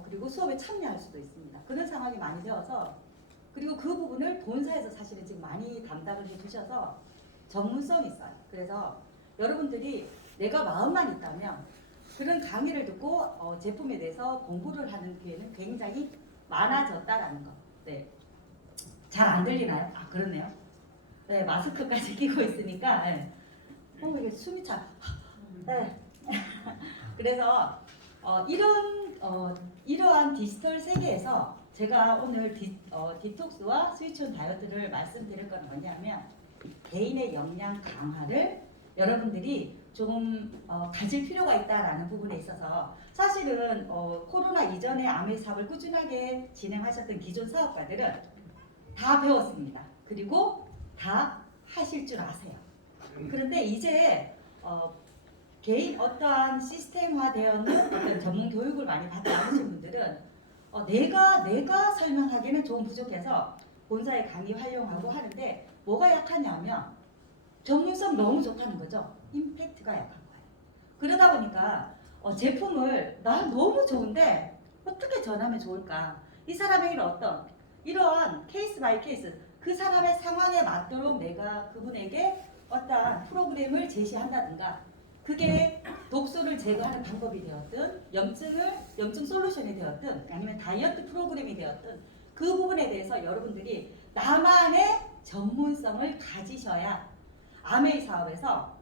그리고 수업에 참여할 수도 있습니다. 그런 상황이 많이 되어서 그리고 그 부분을 본사에서 사실은 지금 많이 담당을 해주셔서 전문성이 있어요. 그래서 여러분들이 내가 마음만 있다면 그런 강의를 듣고 제품에 대해서 공부를 하는 기회는 굉장히 많아졌다라는 거. 네. 잘 안 들리나요? 아, 그렇네요. 네, 마스크까지 끼고 있으니까. 네. 이게 숨이 차. 네. 그래서 이러한 디지털 세계에서 제가 오늘 디톡스와 스위치온 다이어트를 말씀드릴 건 뭐냐면 개인의 역량 강화를 여러분들이 좀 가질 필요가 있다라는 부분에 있어서 사실은 코로나 이전에 아메이 사업을 꾸준하게 진행하셨던 기존 사업가들은 다 배웠습니다. 그리고 다 하실 줄 아세요. 그런데 이제 개인 어떠한 시스템화되었는 어떤 전문 교육을 많이 받지 않으신 분들은 내가 설명하기는 좀 부족해서 본사의 강의 활용하고 하는데 뭐가 약하냐면 전문성 너무 좋다는 거죠. 임팩트가 약한 거예요. 그러다 보니까 제품을 나 너무 좋은데 어떻게 전하면 좋을까? 이 사람에게 어떤 이러한 케이스 바이 케이스 그 사람의 상황에 맞도록 내가 그분에게 어떠한 프로그램을 제시한다든가 그게 독소를 제거하는 방법이 되었든 염증 솔루션이 되었든 아니면 다이어트 프로그램이 되었든 그 부분에 대해서 여러분들이 나만의 전문성을 가지셔야 아메이 사업에서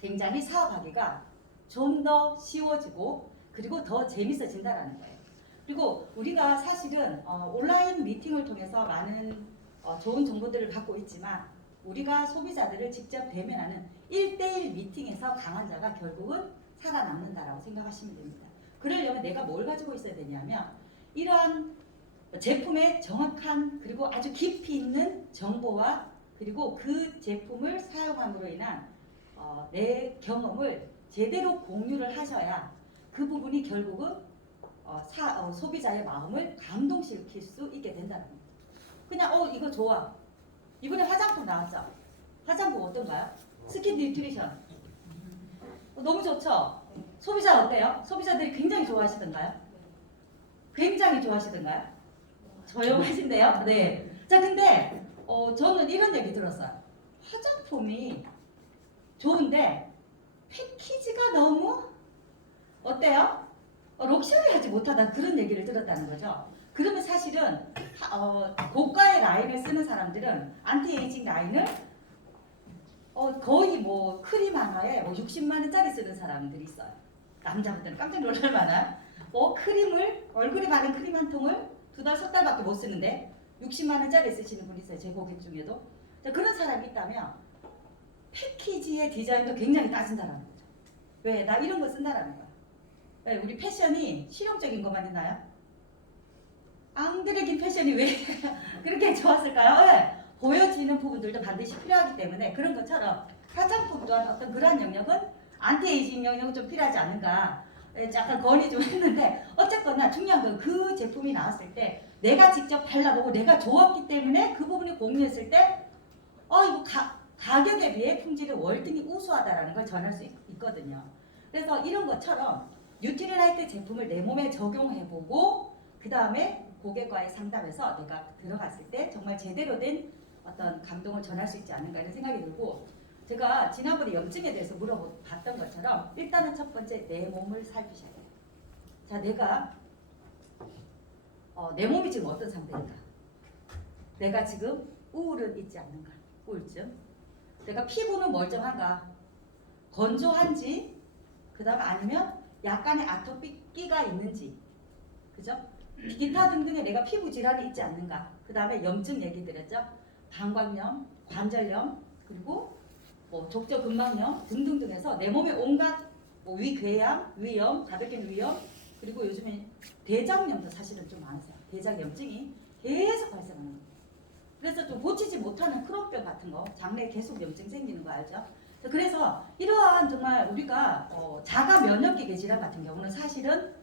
굉장히 사업하기가 좀 더 쉬워지고 그리고 더 재밌어진다라는 거예요. 그리고 우리가 사실은 온라인 미팅을 통해서 많은 좋은 정보들을 갖고 있지만 우리가 소비자들을 직접 대면하는 1대1 미팅에서 강한 자가 결국은 살아남는다라고 생각하시면 됩니다. 그러려면 내가 뭘 가지고 있어야 되냐면 이러한 제품의 정확한 그리고 아주 깊이 있는 정보와 그리고 그 제품을 사용함으로 인한 내 경험을 제대로 공유를 하셔야 그 부분이 결국은 소비자의 마음을 감동시킬 수 있게 된다는 겁니다. 그냥 이거 좋아. 이번에 화장품 나왔죠? 화장품 어떤가요? 스킨 뉴트리션. 너무 좋죠? 소비자 어때요? 소비자들이 굉장히 좋아하시던가요? 굉장히 좋아하시던가요? 조용하신데요? 네. 자, 근데 저는 이런 얘기 들었어요. 화장품이 좋은데 패키지가 너무 어때요? 럭셔리하지 못하다 그런 얘기를 들었다는 거죠. 그러면 사실은 고가의 라인을 쓰는 사람들은 안티에이징 라인을 거의 뭐 크림 하나에 60만 원짜리 쓰는 사람들이 있어요. 남자분들은 깜짝 놀랄 만한 크림을 얼굴에 바른 크림 한 통을 2달, 3달밖에 못 쓰는데 60만 원짜리 쓰시는 분이 있어요. 제 고객 중에도. 자, 그런 사람이 있다면 패키지의 디자인도 굉장히 따진다라는 거죠. 왜? 나 이런 거 쓴다라는 거야. 왜? 우리 패션이 실용적인 것만 있나요? 앙드레긴 패션이 왜 그렇게 좋았을까요? 왜? 보여지는 부분들도 반드시 필요하기 때문에 그런 것처럼 화장품 또한 어떤 그러한 영역은 안티에이징 영역은 좀 필요하지 않은가 약간 건의 좀 했는데 어쨌거나 중요한 건 그 제품이 나왔을 때 내가 직접 발라보고 내가 좋았기 때문에 그 부분을 공유했을 때 이거 가격에 비해 품질이 월등히 우수하다라는 걸 전할 수 있거든요. 그래서 이런 것처럼 뉴트리라이트 제품을 내 몸에 적용해보고 그 다음에 고객과의 상담에서 내가 들어갔을 때 정말 제대로 된 어떤 감동을 전할 수 있지 않은가 이런 생각이 들고 제가 지난번에 염증에 대해서 물어봤던 것처럼 일단은 첫 번째 내 몸을 살피셔야 돼요. 자, 내가 내 몸이 지금 어떤 상태인가? 내가 지금 우울은 있지 않는가? 우울증. 내가 피부는 멀쩡한가? 건조한지 그 다음 아니면 약간의 아토피기가 있는지 그죠? 기타 등등의 내가 피부 질환이 있지 않는가? 그 다음에 염증 얘기 드렸죠? 방광염, 관절염, 그리고 족저근막염 등등등 해서 내 몸에 온갖 위궤양, 위염, 가볍게는 위염, 그리고 요즘에 대장염도 사실은 좀 많으세요. 대장염증이 계속 발생하는 거예요. 그래서 좀 고치지 못하는 크론병 같은 거, 장내에 계속 염증 생기는 거 알죠? 그래서 이러한 정말 우리가 자가 면역계 질환 같은 경우는 사실은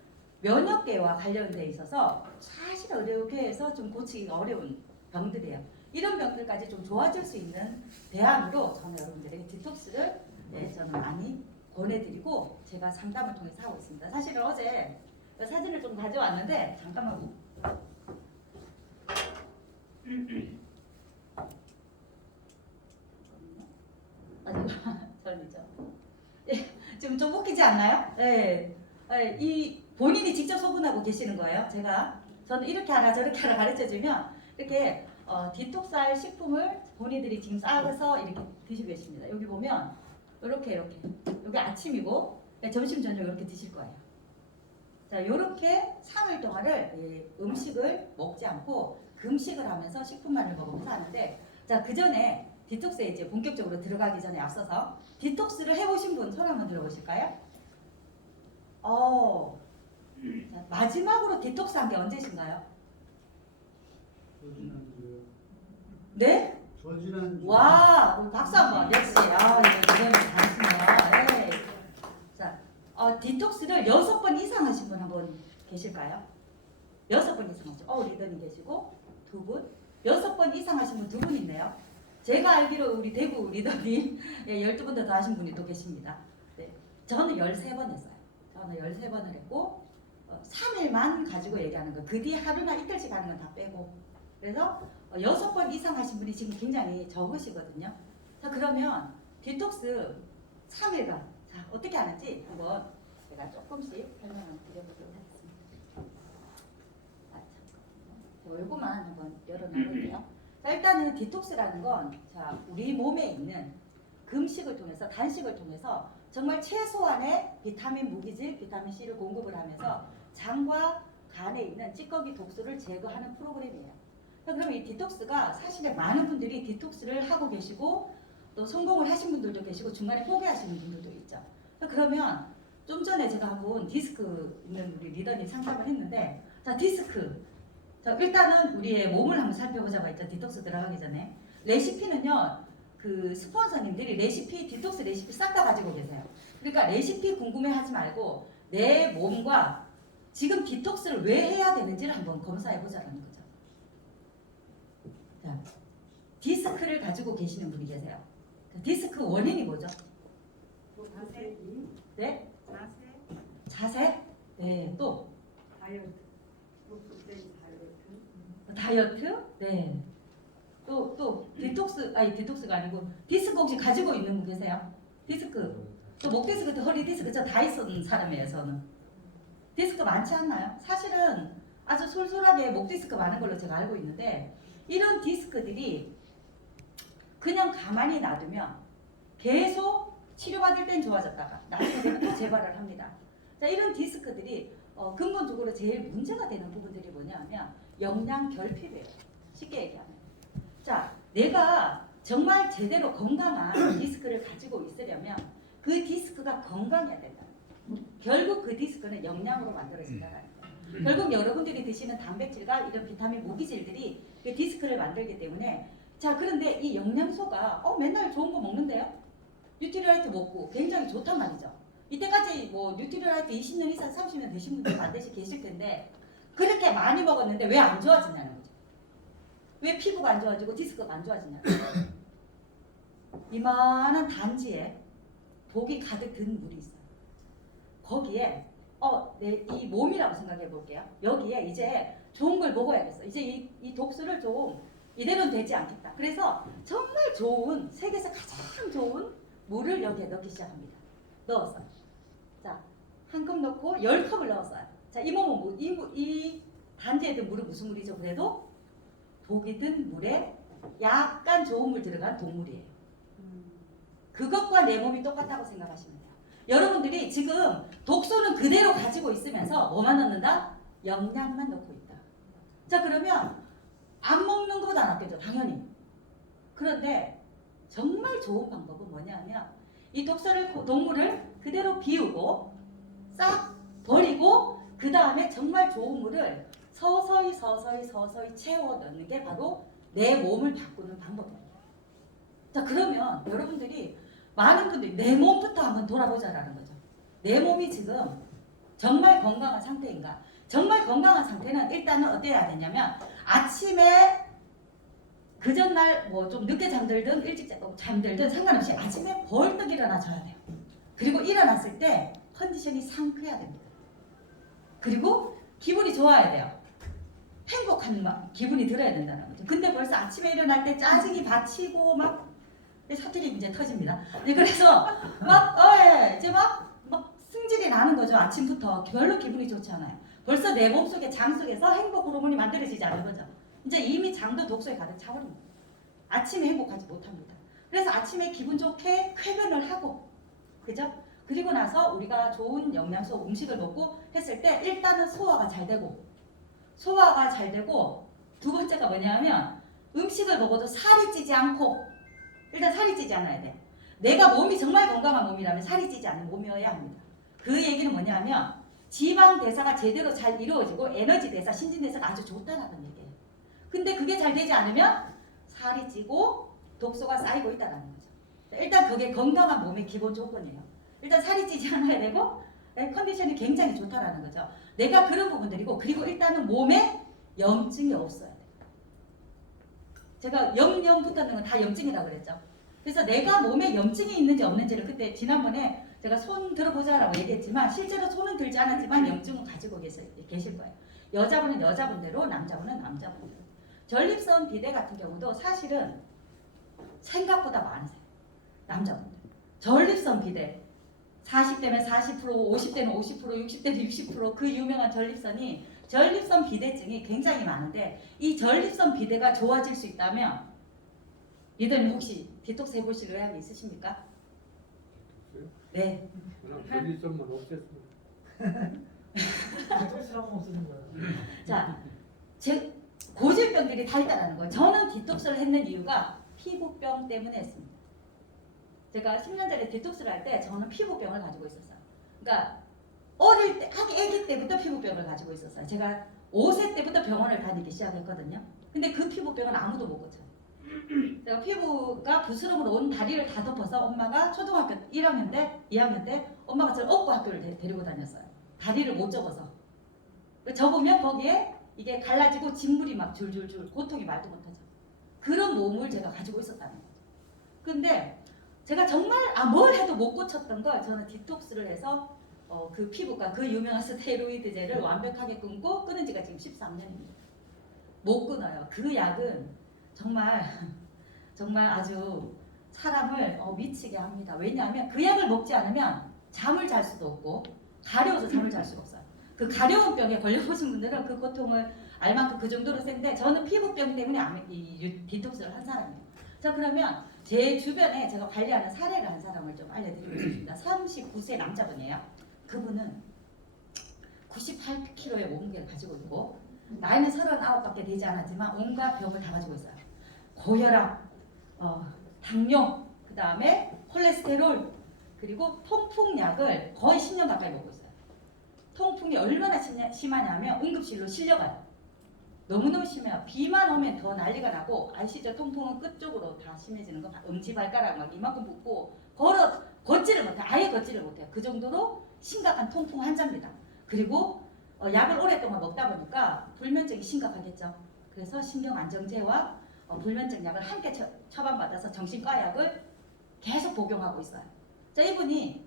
면역계와 관련돼 있어서 사실 의료계에서 좀 고치기가 어려운 병들이에요. 이런 병들까지 좀 좋아질 수 있는 대안으로 저는 여러분들에게 디톡스를 저는 많이 권해드리고 제가 상담을 통해서 하고 있습니다. 사실은 어제 사진을 좀 가져왔는데 잠깐만. 전이죠. 예, 지금 좀 웃기지 않나요? 예, 예, 이 본인이 직접 소분하고 계시는 거예요. 저는 이렇게 하라 저렇게 하라 가르쳐주면 이렇게 디톡스할 식품을 본인들이 지금 싸서 이렇게 드시고 계십니다. 여기 보면 이렇게 여기 아침이고 점심 저녁 이렇게 드실 거예요. 자, 이렇게 3일 동안을 음식을 먹지 않고 금식을 하면서 식품만을 먹으면서 하는데, 자, 그 전에 디톡스에 이제 본격적으로 들어가기 전에 앞서서 디톡스를 해보신 분 손 한번 들어보실까요? 자, 마지막으로 디톡스 한 게 언제신가요? 네? 와, 우리 박수 한번. 역시 이거는 잘하시네요. 네. 자, 디톡스를 6번 이상 하신 분 한번 계실까요? 6번 이상 하죠. 리더님 계시고 2분, 6번 이상 하신 분 2분 있네요. 제가 알기로 우리 대구 리더님 12분 더 하신 분이 또 계십니다. 네. 저는 13번 했어요. 저는 13번을 했고 3일만 가지고 얘기하는 거. 그 뒤에 하루나 이틀씩 하는 건 다 빼고. 그래서 6번 이상 하신 분이 지금 굉장히 적으시거든요. 자, 그러면 디톡스 3일간 자, 어떻게 하는지 한번 제가 조금씩 설명을 드려보도록 하겠습니다. 요거만 한번 열어놔볼게요. 자, 일단은 디톡스라는 건 자, 우리 몸에 있는 금식을 통해서 단식을 통해서 정말 최소한의 비타민, 무기질, 비타민 C를 공급을 하면서 장과 간에 있는 찌꺼기 독소를 제거하는 프로그램이에요. 자, 그러면 이 디톡스가 사실은 많은 분들이 디톡스를 하고 계시고 또 성공을 하신 분들도 계시고 중간에 포기하시는 분들도 있죠. 자, 그러면 좀 전에 제가 한번 디스크 있는 우리 리더님 상담을 했는데, 자, 디스크. 자, 일단은 우리의 몸을 한번 살펴보자고 했죠. 디톡스 들어가기 전에. 레시피는요, 그 스폰서님들이 레시피, 디톡스 레시피 싹 다 가지고 계세요. 그러니까 레시피 궁금해 하지 말고 내 몸과 지금 디톡스를 왜 해야 되는지를 한번 검사해 보자는 거죠. 자, 디스크를 가지고 계시는 분이 계세요. 디스크 원인이 뭐죠? 자세. 네? 자세. 자세? 네, 또? 다이어트. 다이어트? 네. 또 디톡스가 아니고 디스크 혹시 가지고 있는 분 계세요? 디스크. 또 목 디스크, 또 허리 디스크 저 다 있었던 사람이에요, 저는. 디스크 많지 않나요? 사실은 아주 솔솔하게 목 디스크 많은 걸로 제가 알고 있는데 이런 디스크들이 그냥 가만히 놔두면 계속 치료받을 땐 좋아졌다가 나중에 되면 또 재발을 합니다. 자, 이런 디스크들이 근본적으로 제일 문제가 되는 부분들이 뭐냐면 영양 결핍이에요. 쉽게 얘기하면. 자, 내가 정말 제대로 건강한 디스크를 가지고 있으려면 그 디스크가 건강해야 된다. 결국 그 디스크는 영양으로 만들어진다는 거예요. 결국 여러분들이 드시는 단백질과 이런 비타민 무기질들이 그 디스크를 만들기 때문에, 자, 그런데 이 영양소가 맨날 좋은 거 먹는데요? 뉴트리라이트 먹고 굉장히 좋단 말이죠. 이때까지 뭐 뉴트리라이트 20년 이상 30년 되신 분들 반드시 계실 텐데 그렇게 많이 먹었는데 왜 안 좋아지냐는 거죠. 왜 피부가 안 좋아지고 디스크가 안 좋아지냐는 거죠. 이만한 단지에 독이 가득 든 물이 있어요. 거기에 이 몸이라고 생각해 볼게요. 여기에 이제 좋은 걸 먹어야겠어. 이제 이 독소를 좀 이대로는 되지 않겠다. 그래서 정말 좋은, 세계에서 가장 좋은 물을 여기에 넣기 시작합니다. 넣었어요. 자, 한 컵 넣고 10컵을 넣었어요. 자, 이 몸은 이 단지에 든 물은 무슨 물이죠? 그래도 독이 든 물에 약간 좋은 물 들어간 독물이에요. 그것과 내 몸이 똑같다고 생각하시면 돼요. 여러분들이 지금 독소는 그대로 가지고 있으면서 뭐만 넣는다? 영양만 넣고 있다. 자, 그러면 안 먹는 것보다 낫겠죠, 당연히. 그런데 정말 좋은 방법은 뭐냐면 이 독물을 그대로 비우고 싹 버리고 그 다음에 정말 좋은 물을 서서히 채워 넣는 게 바로 내 몸을 바꾸는 방법입니다. 자, 그러면 여러분들이 많은 분들이 내 몸부터 한번 돌아보자라는 거죠. 내 몸이 지금 정말 건강한 상태인가? 정말 건강한 상태는 일단은 어때야 되냐면 아침에 그 전날 뭐 좀 늦게 잠들든 일찍 잠들든 상관없이 아침에 벌떡 일어나줘야 돼요. 그리고 일어났을 때 컨디션이 상쾌해야 됩니다. 그리고 기분이 좋아야 돼요. 행복한 기분이 들어야 된다는 거죠. 근데 벌써 아침에 일어날 때 짜증이 받치고 막 사투리 이제 터집니다. 네, 그래서 이제 막 승질이 나는 거죠. 아침부터 별로 기분이 좋지 않아요. 벌써 내 몸속에 장 속에서 행복 호르몬이 만들어지지 않은 거죠. 이제 이미 장도 독소에 가득 차버립니다. 아침에 행복하지 못합니다. 그래서 아침에 기분 좋게 쾌변을 하고, 그죠? 그리고 나서 우리가 좋은 영양소 음식을 먹고 했을 때 일단은 소화가 잘 되고 두 번째가 뭐냐면 음식을 먹어도 살이 찌지 않고, 일단 살이 찌지 않아야 돼. 내가 몸이 정말 건강한 몸이라면 살이 찌지 않는 몸이어야 합니다. 그 얘기는 뭐냐면 지방 대사가 제대로 잘 이루어지고 에너지 대사, 신진 대사가 아주 좋다라는 얘기예요. 근데 그게 잘 되지 않으면 살이 찌고 독소가 쌓이고 있다는 거죠. 일단 그게 건강한 몸의 기본 조건이에요. 일단 살이 찌지 않아야 되고 컨디션이 굉장히 좋다라는 거죠. 내가 그런 부분들이고, 그리고 일단은 몸에 염증이 없어야 돼요. 제가 염 붙었는 건 다 염증이라고 그랬죠. 그래서 내가 몸에 염증이 있는지 없는지를 그때 지난번에 제가 손 들어보자라고 얘기했지만 실제로 손은 들지 않았지만 염증은 가지고 계실 거예요. 여자분은 여자분대로, 남자분은 남자분대로. 전립선 비대 같은 경우도 사실은 생각보다 많으세요. 남자분들. 전립선 비대 40대면 40%, 50대는 50%, 60대는 60%, 그 유명한 전립선 비대증이 굉장히 많은데, 이 전립선 비대가 좋아질 수 있다면 리더님 혹시 디톡스 해보실 의향이 있으십니까? 네. 그냥 전립선만 없앴으면. 디톡스라고 없어진 거야. 자, 고질병들이 다 있다는 거예요. 저는 디톡스를 했는 이유가 피부병 때문에 했습니다. 제가 10년 전에 디톡스를 할 때 저는 피부병을 가지고 있었어요. 그러니까 어릴 때, 아기 때부터 피부병을 가지고 있었어요. 제가 5세 때부터 병원을 다니기 시작했거든요. 근데 그 피부병은 아무도 못 고쳐요. 제가 피부가 부스럼으로 온 다리를 다 덮어서 엄마가 초등학교 1학년 때, 2학년 때 엄마가 저를 업고 학교를 데리고 다녔어요. 다리를 못 접어서. 접으면 거기에 이게 갈라지고 진물이 막 줄줄줄, 고통이 말도 못하죠. 그런 몸을 제가 가지고 있었다는 거죠. 근데 제가 정말 뭘 해도 못 고쳤던 걸 저는 디톡스를 해서 그 피부과 그 유명한 스테로이드제를 완벽하게 끊은 지가 지금 13년입니다. 못 끊어요. 그 약은 정말 아주 사람을 미치게 합니다. 왜냐하면 그 약을 먹지 않으면 잠을 잘 수도 없고 가려워서 잠을 잘 수가 없어요. 그 가려운 병에 걸려보신 분들은 그 고통을 알 만큼 그 정도로 센데, 저는 피부병 때문에 디톡스를 한 사람이에요. 자, 그러면 제 주변에 제가 관리하는 사례를 한 사람을 좀 알려드리고 싶습니다. 39세 남자분이에요. 그분은 98kg의 몸무게를 가지고 있고 나이는 39밖에 되지 않았지만 온갖 병을 다 가지고 있어요. 고혈압, 당뇨, 그 다음에 콜레스테롤, 그리고 통풍약을 거의 10년 가까이 먹고 있어요. 통풍이 얼마나 심하냐면 응급실로 실려가요. 너무너무 심해요. 비만 오면 더 난리가 나고, 아시죠? 통풍은 끝쪽으로 다 심해지는 거. 엄지발가락 막 이만큼 붓고 걷지를 못해. 아예 걷지를 못해요. 그 정도로 심각한 통풍 환자입니다. 그리고 약을 오랫동안 먹다 보니까 불면증이 심각하겠죠. 그래서 신경안정제와 불면증 약을 함께 처방받아서 정신과 약을 계속 복용하고 있어요. 자, 이분이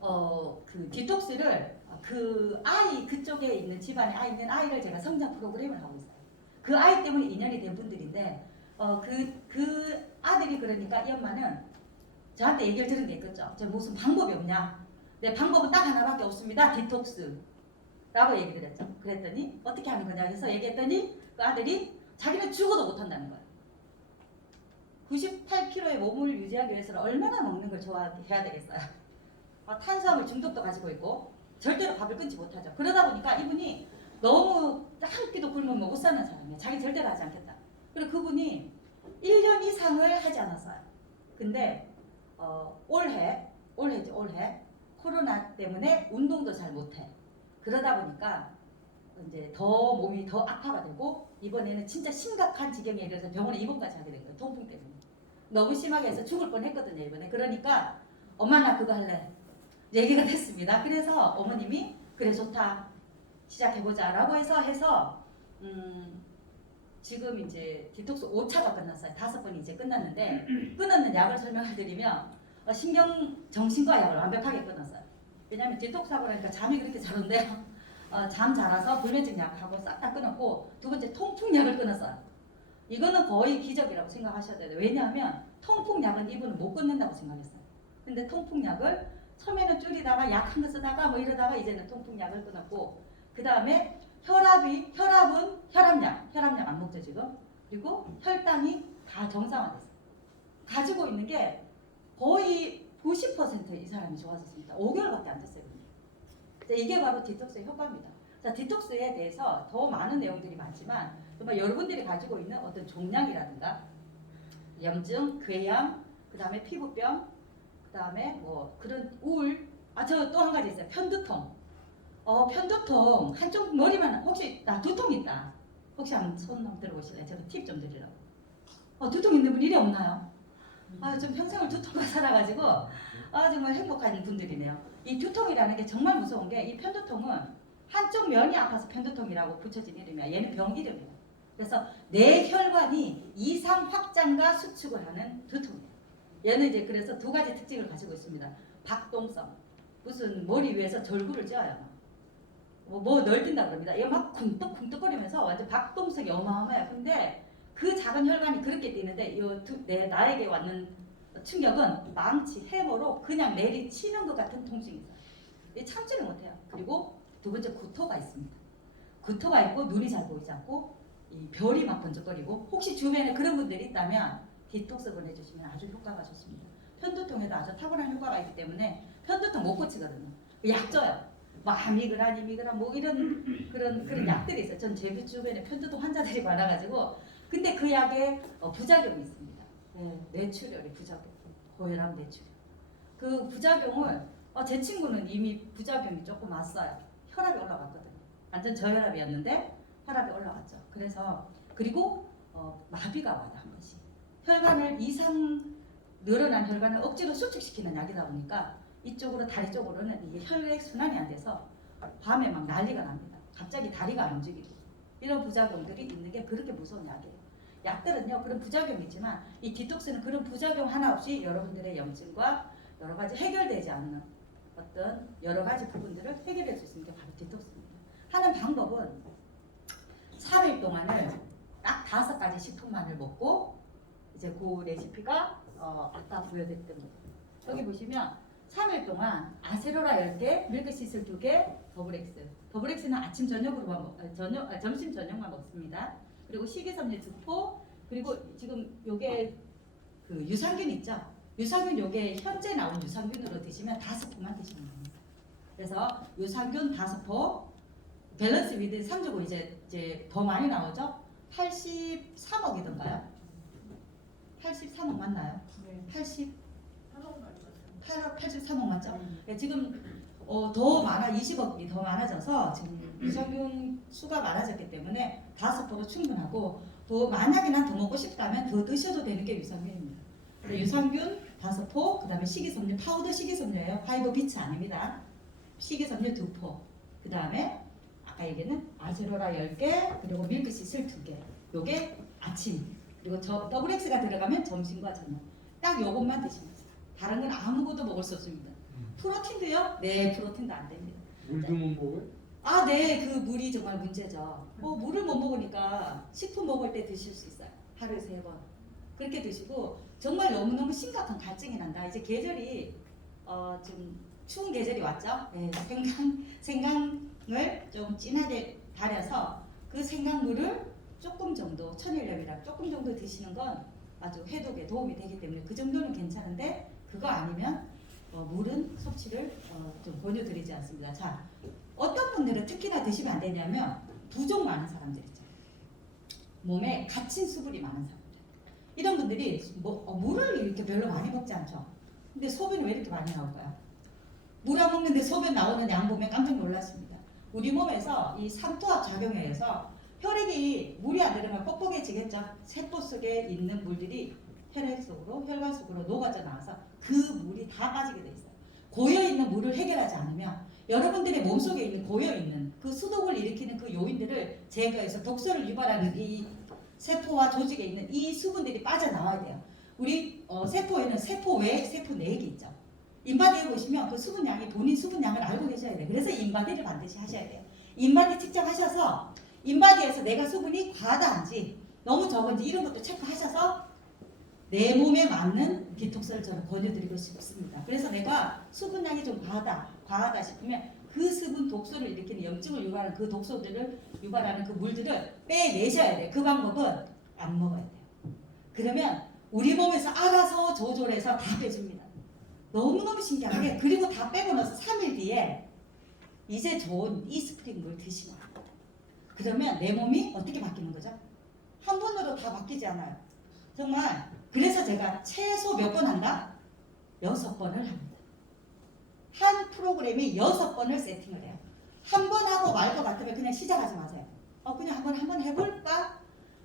그 디톡스를 그 아이, 그쪽에 있는 집안에 있는 아이를 제가 성장 프로그램을 하고 있어요. 그 아이 때문에 인연이 된 분들인데 그 아들이, 그러니까 이 엄마는 저한테 얘기를 들은 게 있겠죠. 저 무슨 방법이 없냐? 네, 방법은 딱 하나밖에 없습니다. 디톡스 라고 얘기를 했죠. 그랬더니 어떻게 하는 거냐 해서 얘기했더니 그 아들이 자기는 죽어도 못한다는 거예요. 98kg의 몸을 유지하기 위해서는 얼마나 먹는 걸 좋아해야 되겠어요. 탄수화물 중독도 가지고 있고 절대로 밥을 끊지 못하죠. 그러다 보니까 이분이 너무 한 끼도 굶으면 못 사는 사람이에요. 자기 절대로 하지 않겠다. 그리고 그분이 1년 이상을 하지 않았어요. 근데 올해죠, 올해 코로나 때문에 운동도 잘 못해. 그러다 보니까 이제 더 몸이 더 악화가 되고 이번에는 진짜 심각한 지경에 이르러서 병원에 입원까지 하게 된 거예요. 통풍 때문에. 너무 심하게 해서 죽을 뻔했거든요, 이번에. 그러니까 엄마 나 그거 할래. 얘기가 됐습니다. 그래서 어머님이 그래 좋다, 시작해보자 라고 해서 지금 이제 디톡스 5차가 끝났어요. 5번이 이제 끝났는데 끊었는 약을 설명을 드리면 정신과 약을 완벽하게 끊었어요. 왜냐하면 디톡스 하고 나니까 잠이 그렇게 잘 온대요. 잠 자라서 불면증 약하고 싹 다 끊었고 두 번째 통풍약을 끊었어요. 이거는 거의 기적이라고 생각하셔야 돼요. 왜냐하면 통풍약은 이분은 못 끊는다고 생각했어요. 근데 통풍약을 처음에는 줄이다가 약한 거 쓰다가 뭐 이러다가 이제는 통풍약을 끊었고 그 다음에 혈압은 혈압약 안 먹죠 지금. 그리고 혈당이 다 정상화됐어요. 가지고 있는 게 거의 90% 이 사람이 좋아졌습니다. 5개월밖에 안 됐어요. 자, 이게 바로 디톡스의 효과입니다. 자, 디톡스에 대해서 더 많은 내용들이 많지만 정말 여러분들이 가지고 있는 어떤 종양이라든가 염증, 궤양, 그 다음에 피부병, 그 다음에 뭐 그런 우울, 저 또 한 가지 있어요. 편두통. 편두통 한쪽 머리만 혹시 나 두통 있다. 혹시 한번 손 한번 들어보실래요? 제가 팁 좀 드리라고. 두통 있는 분 이리 없나요? 좀 평생을 두통과 살아가지고 정말 행복한 분들이네요. 이 두통이라는 게 정말 무서운 게 이 편두통은 한쪽 면이 아파서 편두통이라고 붙여진 이름이야. 얘는 병 이름이에요. 그래서 내 혈관이 이상 확장과 수축을 하는 두통이에요. 얘는 이제 그래서 두 가지 특징을 가지고 있습니다. 박동성. 무슨 머리 위에서 절구를 찧어요. 뭐 널뛴다 그럽니다. 이거 막 쿵떡쿵떡거리면서 완전 박동성이 어마어마해요. 근데 그 작은 혈관이 그렇게 뛰는데 나에게 왔는 충격은 망치, 해머로 그냥 내리치는 것 같은 통증이 있어요. 참지를 못해요. 그리고 두 번째 구토가 있습니다. 구토가 있고 눈이 잘 보이지 않고 이 별이 막 번쩍거리고 혹시 주변에 그런 분들이 있다면 디톡스 보내주시면 아주 효과가 좋습니다. 편두통에도 아주 탁월한 효과가 있기 때문에 편두통 못 고치거든요. 약 줘요. 뭐 아미그란 뭐 이런 그런 약들이 있어요. 전 제 주변에 편두통 환자들이 많아가지고 근데 그 약에 부작용이 있습니다. 뇌출혈의 부작용, 고혈압 뇌출혈. 그 부작용을 제 친구는 이미 부작용이 조금 왔어요. 혈압이 올라갔거든요. 완전 저혈압이었는데 혈압이 올라갔죠. 그래서 그리고 마비가 와요 한 번씩. 혈관을 늘어난 혈관을 억지로 수축시키는 약이다 보니까 이쪽으로 다리 쪽으로는 이게 혈액 순환이 안 돼서 밤에 막 난리가 납니다. 갑자기 다리가 안 움직이고 이런 부작용들이 있는 게 그렇게 무서운 약이에요. 약들은요 그런 부작용이 있지만 이 디톡스는 그런 부작용 하나 없이 여러분들의 염증과 여러 가지 해결되지 않는 어떤 여러 가지 부분들을 해결할 수 있는 게 바로 디톡스입니다. 하는 방법은 3일 동안을 딱 5가지 식품만을 먹고 이제 그 레시피가 아까 보여드렸던 거 여기 보시면 3일 동안 아세로라 10개, 밀크시슬 2개, 더블엑스는 아침 저녁으로만 점심 저녁만 먹습니다. 그리고 식이섬유 2포, 그리고 지금 요게 그 유산균 있죠? 유산균 요게 현재 나온 유산균으로 드시면 5포만 드시면 됩니다. 그래서 유산균 5포, 밸런스 위드 3주고 이제 더 많이 나오죠? 83억이던가요? 83억 맞나요? 네. 83억 맞죠? 네, 지금 더 많아 20억이 더 많아져서 지금 유산균 수가 많아졌기 때문에 5포로 충분하고 또 만약에나 더 먹고 싶다면 더 드셔도 되는 게 유산균입니다. 유산균 5포, 그 다음에 식이섬유 파우더 식이섬유예요. 파이버 비츠 아닙니다. 식이섬유 2포, 그 다음에 아까 얘기는 아세로라 10개, 그리고 밀크시슬 2개. 요게 아침, 그리고 더블엑스가 들어가면 점심과 저녁. 딱 요것만 드시면 돼요. 다른 건 아무것도 먹을 수 없습니다. 프로틴도요? 네, 프로틴도 안 됩니다. 물도 못 먹어요? 네, 그 물이 정말 문제죠. 물을 못 먹으니까 식품 먹을 때 드실 수 있어요. 하루에 3번. 그렇게 드시고 정말 너무너무 심각한 갈증이 난다. 이제 계절이 좀 추운 계절이 왔죠. 네, 생강을 좀 진하게 달여서 그 생강물을 조금 정도 천일염이랑 조금 정도 드시는 건 아주 해독에 도움이 되기 때문에 그 정도는 괜찮은데 그거 아니면 물은 섭취를 좀 권유드리지 않습니다. 자, 어떤 분들은 특히나 드시면 안 되냐면 부종 많은 사람들 있죠. 몸에 갇힌 수분이 많은 사람들. 이런 분들이 물을 이렇게 별로 많이 먹지 않죠. 근데 소변이 왜 이렇게 많이 나올까요? 물 안 먹는데 소변 나오는 양 보면 깜짝 놀랐습니다. 우리 몸에서 이 삼투압 작용에 의해서 혈액이 물이 안 들어가면 뻑뻑해지겠죠. 세포 속에 있는 물들이 혈액 속으로 혈관 속으로 녹아져 나와서 그 물이 다 빠지게 돼 있어요. 고여 있는 물을 해결하지 않으면 여러분들의 몸속에 있는 고여 있는 그 수독을 일으키는 그 요인들을 제거해서 독소를 유발하는 이 세포와 조직에 있는 이 수분들이 빠져나와야 돼요. 우리 세포에는 세포 외, 세포 내액이 있죠. 인바디에 보시면 그 수분량이 본인 수분량을 알고 계셔야 돼요. 그래서 인바디를 반드시 하셔야 돼요. 인바디 측정하셔서 인바디에서 내가 수분이 과다한지 너무 적은지 이런 것도 체크하셔서 내 몸에 맞는 디톡스를 저는 권유드리고 싶습니다. 그래서 내가 수분량이 좀 과하다 싶으면 그 수분 독소를 일으키는 염증을 유발하는 그 독소들을 유발하는 그 물들을 빼내셔야 돼요. 그 방법은 안 먹어야 돼요. 그러면 우리 몸에서 알아서 조절해서 다 빼줍니다. 너무너무 신기한 게 그리고 다 빼고 나서 3일 뒤에 이제 좋은 이스프링 물 드시면 그러면 내 몸이 어떻게 바뀌는 거죠? 한 번으로 다 바뀌지 않아요. 정말 그래서 제가 최소 몇 번 한다? 6번을 합니다. 한 프로그램이 6번을 세팅을 해요. 한 번 하고 말 것 같으면 그냥 시작하지 마세요. 그냥 한번 해볼까?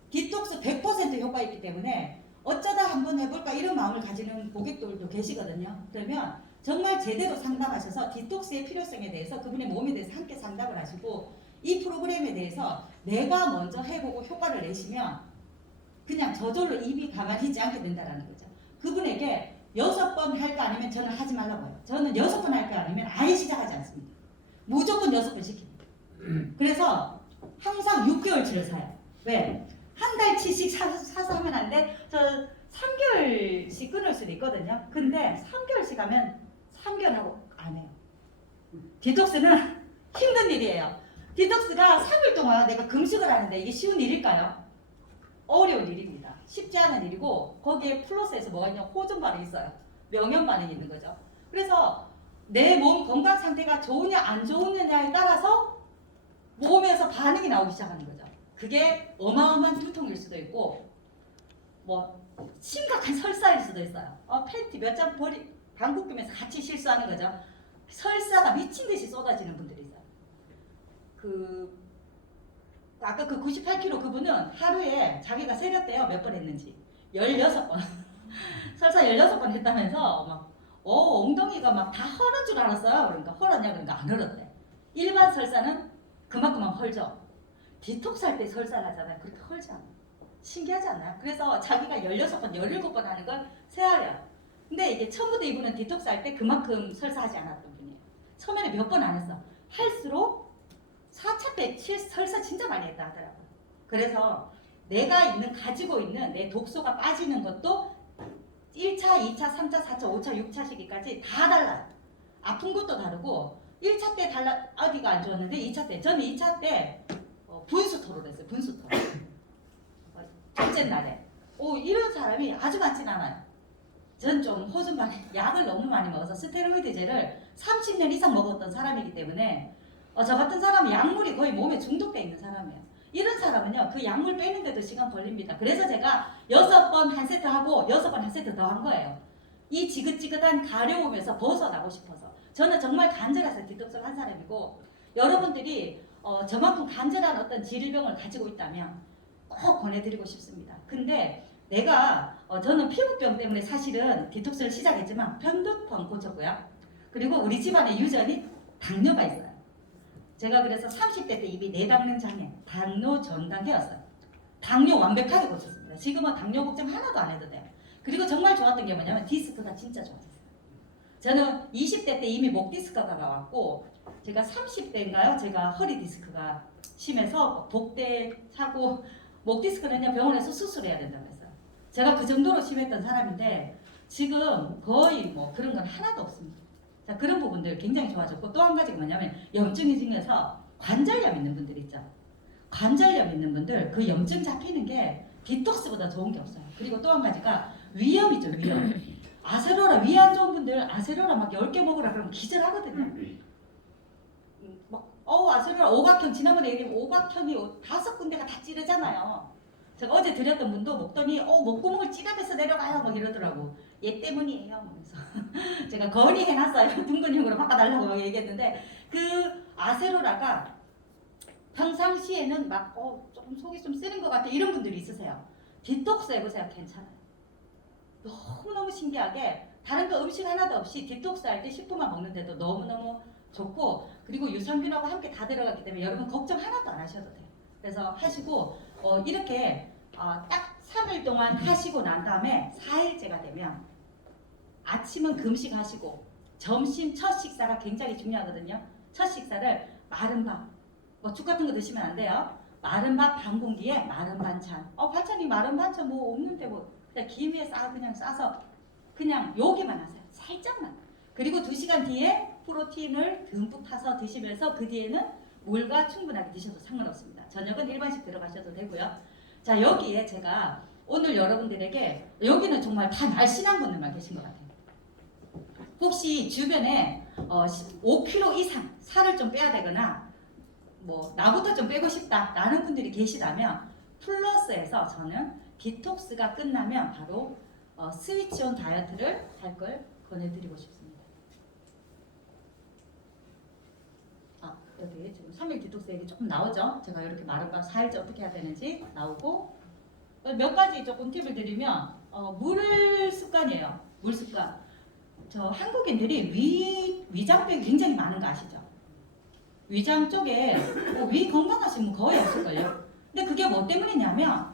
디톡스 100% 효과 있기 때문에 어쩌다 한번 해볼까 이런 마음을 가지는 고객들도 계시거든요. 그러면 정말 제대로 상담하셔서 디톡스의 필요성에 대해서 그분의 몸에 대해서 함께 상담을 하시고 이 프로그램에 대해서 내가 먼저 해보고 효과를 내시면 그냥 저절로 입이 가만히 있지 않게 된다는 거죠. 그분에게 6번 할까 아니면 저는 하지 말라고 해요. 저는 6번 할까 아니면 아예 시작하지 않습니다. 무조건 6번 시킵니다. 그래서 항상 6개월치를 사요. 왜? 한 달치씩 사서 하면 안 돼? 저 3개월씩 끊을 수도 있거든요. 근데 3개월씩 하면 3개월 하고 안 해요. 디톡스는 힘든 일이에요. 디톡스가 3일 동안 내가 금식을 하는데 이게 쉬운 일일까요? 어려운 일입니다. 쉽지 않은 일이고 거기에 플러스에서 뭐가 있냐 호전 반응이 있어요. 명현 반응이 있는 거죠. 그래서 내 몸 건강 상태가 좋으냐 안 좋느냐에 따라서 몸에서 반응이 나오기 시작하는 거죠. 그게 어마어마한 두통일 수도 있고 뭐 심각한 설사일 수도 있어요. 팬티 몇 장 방귀 뀌면서 같이 실수하는 거죠. 설사가 미친 듯이 쏟아지는 분들이 있어요. 아까 그 98kg 그분은 하루에 자기가 세렸대요. 몇 번 했는지. 16번. 설사 16번 했다면서 막 엉덩이가 막 다 헐은 줄 알았어요. 그러니까 헐었냐 그러니까 안 헐었대. 일반 설사는 그만큼만 헐죠. 디톡스 할 때 설사를 하잖아요. 그렇게 헐지 않아요. 신기하지 않나요? 그래서 자기가 16번, 17번 하는 걸 세하래요. 근데 이게 처음부터 이분은 디톡스 할 때 그만큼 설사하지 않았던 분이에요. 처음에는 몇 번 안 했어. 할수록 4차 때 설사 진짜 많이 했다 하더라고요. 그래서 내가 가지고 있는 내 독소가 빠지는 것도 1차, 2차, 3차, 4차, 5차, 6차 시기까지 다 달라요. 아픈 것도 다르고 1차 때 어디가 안 좋았는데 2차 때 저는 2차 때 분수토를 했어요. 분수토. 첫째 날에. 이런 사람이 아주 많진 않아요. 전 좀 호주만 약을 너무 많이 먹어서 스테로이드제를 30년 이상 먹었던 사람이기 때문에 저 같은 사람은 약물이 거의 몸에 중독돼 있는 사람이에요. 이런 사람은요 그 약물 빼는데도 시간 걸립니다. 그래서 제가 6번 한 세트 하고 6번 한 세트 더 한 거예요. 이 지긋지긋한 가려움에서 벗어나고 싶어서. 저는 정말 간절해서 디톡스를 한 사람이고 여러분들이 저만큼 간절한 어떤 질병을 가지고 있다면 꼭 권해드리고 싶습니다. 근데 저는 피부병 때문에 사실은 디톡스를 시작했지만 편도통 안 고쳤고요. 그리고 우리 집안에 유전이 당뇨가 있어요. 제가 그래서 30대 때 이미 내당능 장애, 당뇨 전당해였어요. 당뇨 완벽하게 고쳤습니다. 지금은 당뇨 걱정 하나도 안 해도 돼요. 그리고 정말 좋았던 게 뭐냐면 디스크가 진짜 좋았어요. 저는 20대 때 이미 목 디스크가 왔고 제가 30대인가요? 제가 허리 디스크가 심해서 복대 차고 목 디스크는요 병원에서 수술해야 된다고 했어요. 제가 그 정도로 심했던 사람인데 지금 거의 뭐 그런 건 하나도 없습니다. 자, 그런 부분들 굉장히 좋아졌고 또 한 가지가 뭐냐면 염증이 생겨서 관절염 있는 분들 있죠. 관절염 있는 분들 그 염증 잡히는 게 디톡스보다 좋은 게 없어요. 그리고 또 한 가지가 위염이죠. 위염. 아세로라 위 안 좋은 분들 아세로라 막 10개 먹으라 그러면 기절하거든요. 아세로라 오각형 지난번에 얘기했는데 오각형이 5군데가 다 찌르잖아요. 제가 어제 드렸던 분도 먹더니 목구멍을 찌르면서 내려가요 막 이러더라고. 얘 때문이에요. 그래서 제가 건의해놨어요. 둥근형으로 바꿔달라고 얘기했는데 그 아세로라가 평상시에는 막 조금 속이 좀 쓰는 것 같아 이런 분들이 있으세요. 디톡스 해보세요. 괜찮아요. 너무너무 신기하게 다른 거 음식 하나도 없이 디톡스 할 때 식품만 먹는데도 너무너무 좋고 그리고 유산균하고 함께 다 들어갔기 때문에 여러분 걱정 하나도 안 하셔도 돼요. 그래서 하시고 이렇게 딱 3일 동안 하시고 난 다음에 4일째가 되면 아침은 금식하시고 점심 첫 식사가 굉장히 중요하거든요. 첫 식사를 마른 밥 뭐 죽 같은 거 드시면 안 돼요. 마른 밥 반 공기에 마른 반찬. 반찬이 마른 반찬 뭐 없는데 뭐 그냥 김 위에 그냥 싸서 그냥 요기만 하세요. 살짝만. 그리고 2시간 뒤에 프로틴을 듬뿍 타서 드시면서 그 뒤에는 물과 충분하게 드셔도 상관없습니다. 저녁은 일반식 들어가셔도 되고요. 자, 여기에 제가 오늘 여러분들에게 여기는 정말 다 날씬한 분들만 계신 것 같아요. 혹시 주변에 5kg 이상 살을 좀 빼야 되거나 뭐 나부터 좀 빼고 싶다라는 분들이 계시다면 플러스에서 저는 디톡스가 끝나면 바로 스위치온 다이어트를 할 걸 권해드리고 싶습니다. 여기 지금 3일 디톡스 얘기 조금 나오죠? 제가 이렇게 마른 밥 4일째 어떻게 해야 되는지 나오고 몇 가지 조금 팁을 드리면 물 습관이에요. 물 습관. 저 한국인들이 위장병이 굉장히 많은 거 아시죠? 위장 쪽에 위 건강하신 분 거의 없을걸요. 근데 그게 뭐 때문이냐면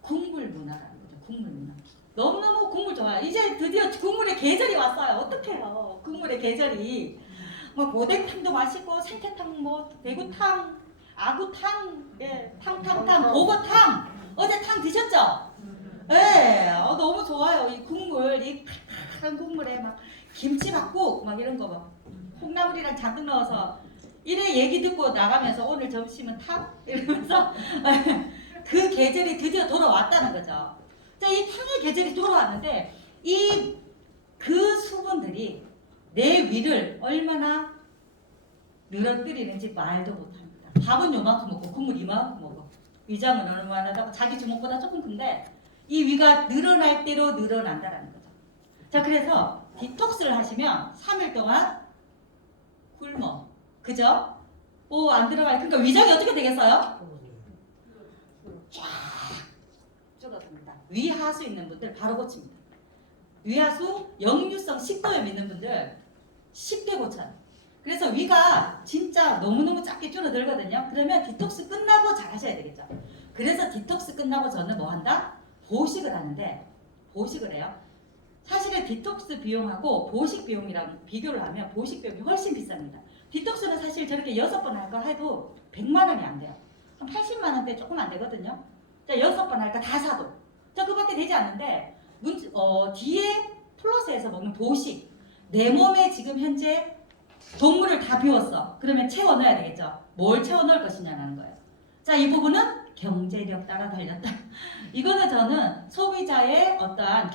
국물 문화라는 거죠. 국물 문화. 너무너무 국물 좋아요. 이제 드디어 국물의 계절이 왔어요. 어떡해요. 국물의 계절이. 뭐 오뎅탕도 맛있고 생태탕, 뭐 대구탕, 아구탕, 예, 탕탕탕, 보거탕. 어제 탕 드셨죠? 예, 너무 좋아요. 이 국물, 이 칼칼한 국물에 막 김치박국 막 이런 거 막 콩나물이랑 잔뜩 넣어서 이래 얘기 듣고 나가면서 오늘 점심은 탕? 이러면서 그 계절이 드디어 돌아왔다는 거죠. 자, 이 탕의 계절이 돌아왔는데 그 수분들이 내 위를 얼마나 늘어뜨리는지 말도 못합니다. 밥은 요만큼 먹고 국물 이만큼 먹어. 위장은 얼마나 자기 주먹보다 조금 큰데 이 위가 늘어날 대로 늘어난다라는 거죠. 자, 그래서 디톡스를 하시면 3일 동안 굶어. 그죠? 안 들어가요. 그러니까 위장이 어떻게 되겠어요? 쫙 줄어듭니다. 위하수 있는 분들 바로 고칩니다. 위하수, 역류성 식도염 있는 분들 쉽게 고쳐요. 그래서 위가 진짜 너무너무 작게 줄어들거든요. 그러면 디톡스 끝나고 잘 하셔야 되겠죠. 그래서 디톡스 끝나고 저는 뭐 한다? 보식을 하는데 보식을 해요. 사실은 디톡스 비용하고 보식 비용이랑 비교를 하면 보식 비용이 훨씬 비쌉니다. 디톡스는 사실 저렇게 6번 할 거 해도 100만 원이 안 돼요. 한 80만 원대 조금 안 되거든요. 자, 6번 할까 다 사도. 자, 그밖에 되지 않는데 뒤에 플러스에서 먹는 보식. 내 몸에 지금 현재 동물을 다 비웠어. 그러면 채워 넣어야 되겠죠. 뭘 채워 넣을 것이냐는 거예요. 자, 이 부분은 경제력 따라 달렸다. 이거는 저는 소비자의 어떠한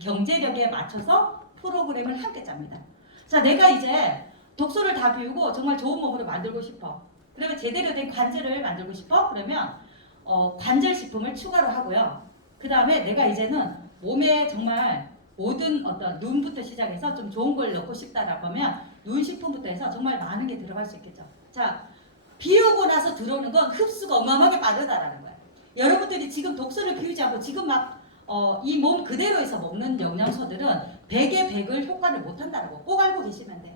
경제력에 맞춰서 프로그램을 함께 짭니다. 자, 내가 이제 독소를 다 비우고 정말 좋은 몸으로 만들고 싶어. 그러면 제대로 된 관절을 만들고 싶어. 그러면 관절 식품을 추가로 하고요. 그 다음에 내가 이제는 몸에 정말 모든 어떤 눈부터 시작해서 좀 좋은 걸 넣고 싶다라고 하면 눈 식품부터 해서 정말 많은 게 들어갈 수 있겠죠. 자, 비우고 나서 들어오는 건 흡수가 어마어마하게 빠르다라는 거예요. 여러분들이 지금 독소를 비우지 않고 지금 막 이 몸 그대로에서 먹는 영양소들은 100의 100을 효과를 못한다라고 꼭 알고 계시면 돼요.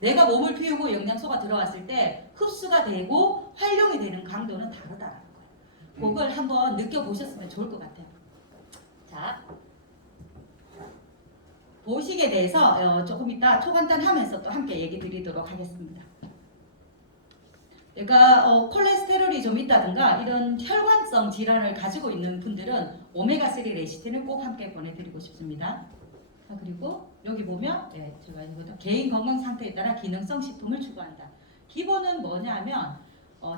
내가 몸을 비우고 영양소가 들어왔을 때 흡수가 되고 활용이 되는 강도는 다르다라는 거예요. 그걸 한번 느껴보셨으면 좋을 것 같아요. 자, 보식에 대해서 조금 이따 초간단하면서 또 함께 얘기 드리도록 하겠습니다. 내가 콜레스테롤이 좀 있다든가 이런 혈관성 질환을 가지고 있는 분들은 오메가3 레시틴을 꼭 함께 보내드리고 싶습니다. 자, 그리고 여기 보면 제가 이거도 개인 건강 상태에 따라 기능성 식품을 추구한다. 기본은 뭐냐면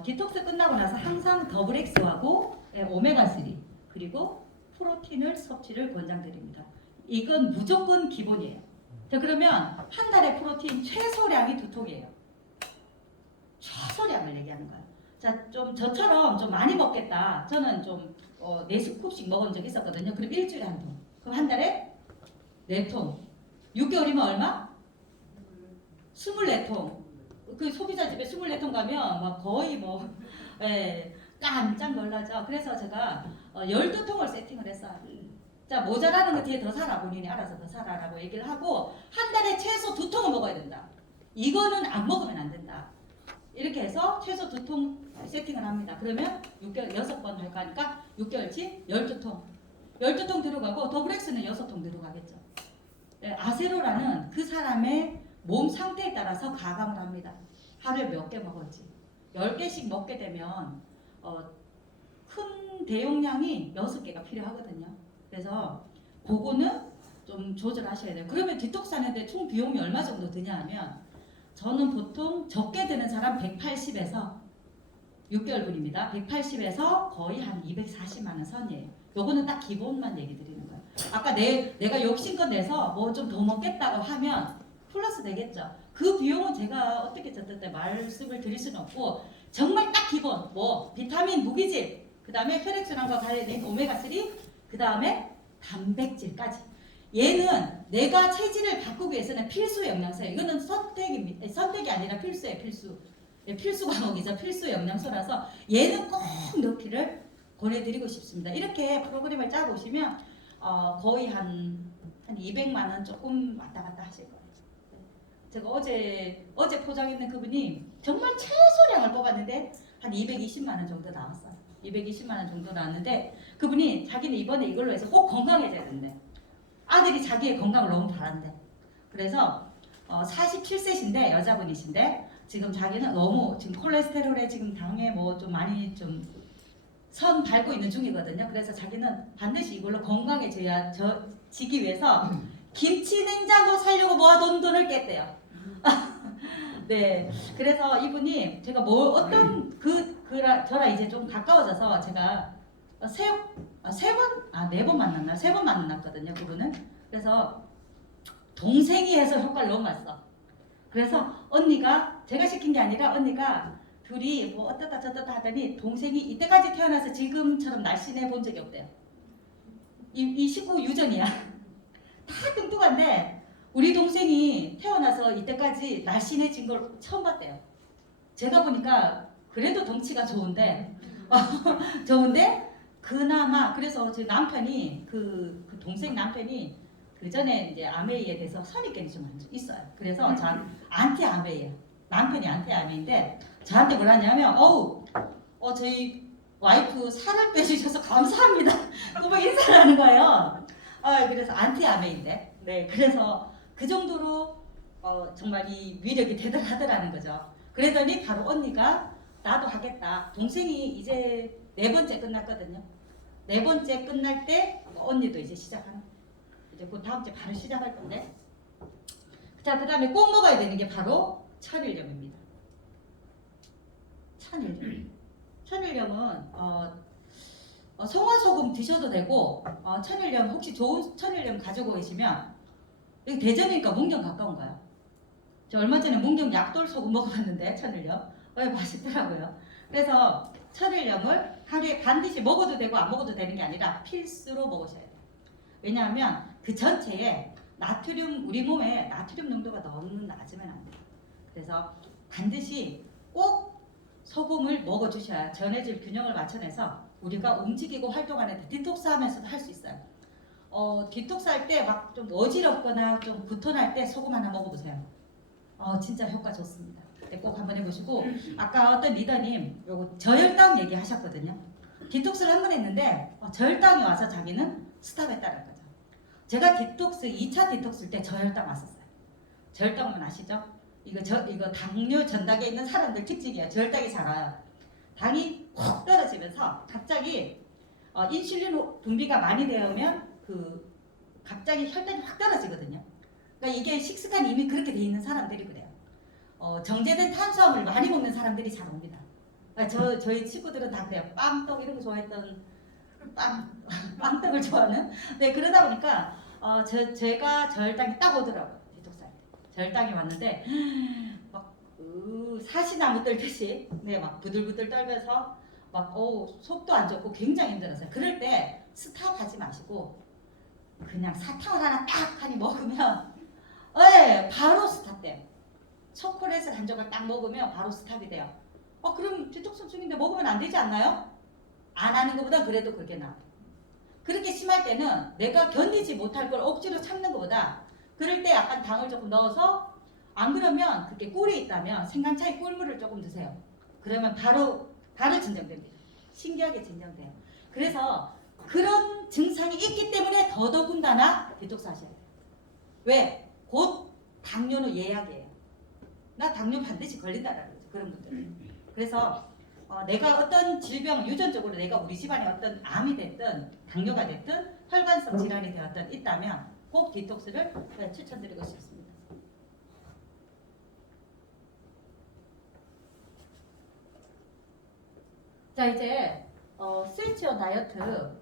디톡스 끝나고 나서 항상 더블 X하고 오메가3 그리고 프로틴을 섭취를 권장드립니다. 이건 무조건 기본이에요. 자, 그러면 한 달에 프로틴 최소량이 2통이에요. 최소량을 얘기하는 거예요. 자, 좀 저처럼 좀 많이 먹겠다. 저는 좀 4스쿱씩 먹은 적이 있었거든요. 그럼 일주일에 한 통. 그럼 한 달에 4통. 6개월이면 얼마? 24통. 그 소비자 집에 24통 가면 막 거의 깜짝 놀라죠. 그래서 제가 12통을 세팅을 했어요. 자, 모자라는 거 뒤에 더 사라. 본인이 알아서 더 사라라고 얘기를 하고 한 달에 최소 2통을 먹어야 된다. 이거는 안 먹으면 안 된다. 이렇게 해서 최소 2통 세팅을 합니다. 그러면 6개월 6번 할 거니까 6개월치 12통. 12통 들어가고 더블엑스는 6통 들어가겠죠. 아세로라는 그 사람의 몸 상태에 따라서 가감을 합니다. 하루에 몇 개 먹을지. 10개씩 먹게 되면 큰 대용량이 6개가 필요하거든요. 그래서 그거는 좀 조절하셔야 돼요. 그러면 디톡스 하는데 총 비용이 얼마 정도 드냐 하면 저는 보통 적게 드는 사람 180에서 6개월분입니다. 180에서 거의 한 240만 원 선이에요. 요거는 딱 기본만 얘기 드리는 거예요. 아까 내가 욕심껏 내서 뭐 좀 더 먹겠다고 하면 플러스 되겠죠. 그 비용은 제가 어떻게 저때 말씀을 드릴 수는 없고 정말 딱 기본 뭐 비타민, 무기질, 그 다음에 혈액순환과 관련된 오메가3, 그 다음에 단백질까지. 얘는 내가 체질을 바꾸기 위해서는 필수 영양소예요. 이거는 선택이 아니라 필수예요. 필수 과목이죠. 필수 영양소라서 얘는 꼭 넣기를 권해드리고 싶습니다. 이렇게 프로그램을 짜보시면 거의 한 200만 원 조금 왔다 갔다 하실 거예요. 제가 어제 포장했는 그분이 정말 최소량을 뽑았는데 한 220만 원 정도 나왔어요. 220만 원 정도 나왔는데 그분이 자기는 이번에 이걸로 해서 꼭 건강해져야 된대. 아들이 자기의 건강을 너무 바란대. 그래서 47세신데 여자분이신데 지금 자기는 너무 지금 콜레스테롤에 지금 당에 뭐 좀 많이 좀 선 밟고 있는 중이거든요. 그래서 자기는 반드시 이걸로 건강해져야 지기 위해서 김치 냉장고 사려고 모아둔 돈을 깼대요. 네, 그래서 이분이 제가 뭐 어떤 저랑 이제 좀 가까워져서 제가 네 번 만났나? 3번 만났거든요, 그분은. 그래서 동생이 해서 효과를 너무 봤어. 그래서 언니가 제가 시킨 게 아니라 언니가 둘이 뭐 어떻다 저떻다 하더니 동생이 이때까지 태어나서 지금처럼 날씬해 본 적이 없대요. 이 식구 유전이야. 다 뚱뚱한데 우리 동생이 태어나서 이때까지 날씬해진 걸 처음 봤대요. 제가 보니까 그래도 덩치가 좋은데 그나마 그래서 제 남편이 그 동생 남편이 그 전에 이제 아메이에 대해서 선입견이 좀 있어요. 그래서 전 안티 아메이예요. 남편이 안티 아메이인데 저한테 뭐라 하냐면 저희 와이프 살을 빼주셔서 감사합니다. 그거 인사를 하는 거예요. 그래서 안티 아메인데, 네, 그래서 그 정도로 정말 이 위력이 대단하더라는 거죠. 그러더니 바로 언니가 나도 하겠다. 동생이 이제 4번째 끝났거든요. 4번째 끝날 때 언니도 이제 시작하는. 이제 그 다음 주에 바로 시작할 건데. 자, 그다음에 꼭 먹어야 되는 게 바로 천일염입니다. 천일염은 송화소금 드셔도 되고 천일염 혹시 좋은 천일염 가지고 계시면 여기 대전이니까 문경 가까운가요? 저 얼마 전에 문경 약돌소금 먹어봤는데 천일염 맛있더라고요. 그래서 천일염을 하루에 반드시 먹어도 되고 안 먹어도 되는 게 아니라 필수로 먹으셔야 돼요. 왜냐하면 그 전체에 우리 몸에 나트륨 농도가 너무 낮으면 안 돼요. 그래서 반드시 꼭 소금을 먹어주셔야 전해질 균형을 맞춰내서 우리가 움직이고 활동하는데 디톡스 하면서도 할 수 있어요. 디톡스 할 때 막 좀 어지럽거나 좀 구토날 때 소금 하나 먹어보세요. 진짜 효과 좋습니다. 꼭 한번 해보시고 아까 어떤 리더님 요거 저혈당 얘기하셨거든요. 디톡스를 한 번 했는데 저혈당이 와서 자기는 스탑했다는 거죠. 제가 디톡스 2차 디톡스 때 저혈당 왔었어요. 저혈당은 아시죠? 이거 당뇨 전당에 있는 사람들 특징이에요. 저혈당이 잘 와요. 당이 확 떨어지면서 갑자기 인슐린 분비가 많이 되면 갑자기 혈당이 확 떨어지거든요. 그러니까 이게 식습관이 이미 그렇게 돼 있는 사람들이 그래요. 정제된 탄수화물 많이 먹는 사람들이 잘 옵니다. 그러니까 저희 친구들은 다 그래요. 빵떡 이런 거 좋아했던 빵떡을 좋아하는. 네, 그러다 보니까 제가 저혈당이 딱 오더라고요. 디톡스 할 때. 저혈당이 왔는데 막 사시나무 떨듯이 막 부들부들 떨면서 막 속도 안 좋고 굉장히 힘들었어요. 그럴 때 스탑하지 마시고 그냥 사탕을 하나 딱 하니 먹으면 바로 스탑돼요. 초콜릿을 한 조각 딱 먹으면 바로 스탑이 돼요. 그럼 디톡스 중인데 먹으면 안 되지 않나요? 안 하는 것보다 그래도 그게 나아요. 그렇게 심할 때는 내가 견디지 못할 걸 억지로 참는 것보다 그럴 때 약간 당을 조금 넣어서 안 그러면 그게 꿀이 있다면 생강차에 꿀물을 조금 드세요. 그러면 바로 진정됩니다. 신기하게 진정돼요. 그래서 그런 증상이 있기 때문에 더더군다나 디톡스 하셔야 돼요. 왜? 곧 당뇨는 예약이에요. 나 당뇨 반드시 걸린다라는 거죠. 그런 분들은. 그래서 내가 어떤 질병 유전적으로 내가 우리 집안에 어떤 암이 됐든 당뇨가 됐든 혈관성 질환이 되었든 있다면 꼭 디톡스를 추천드리고 싶습니다. 자 이제 스위치온 다이어트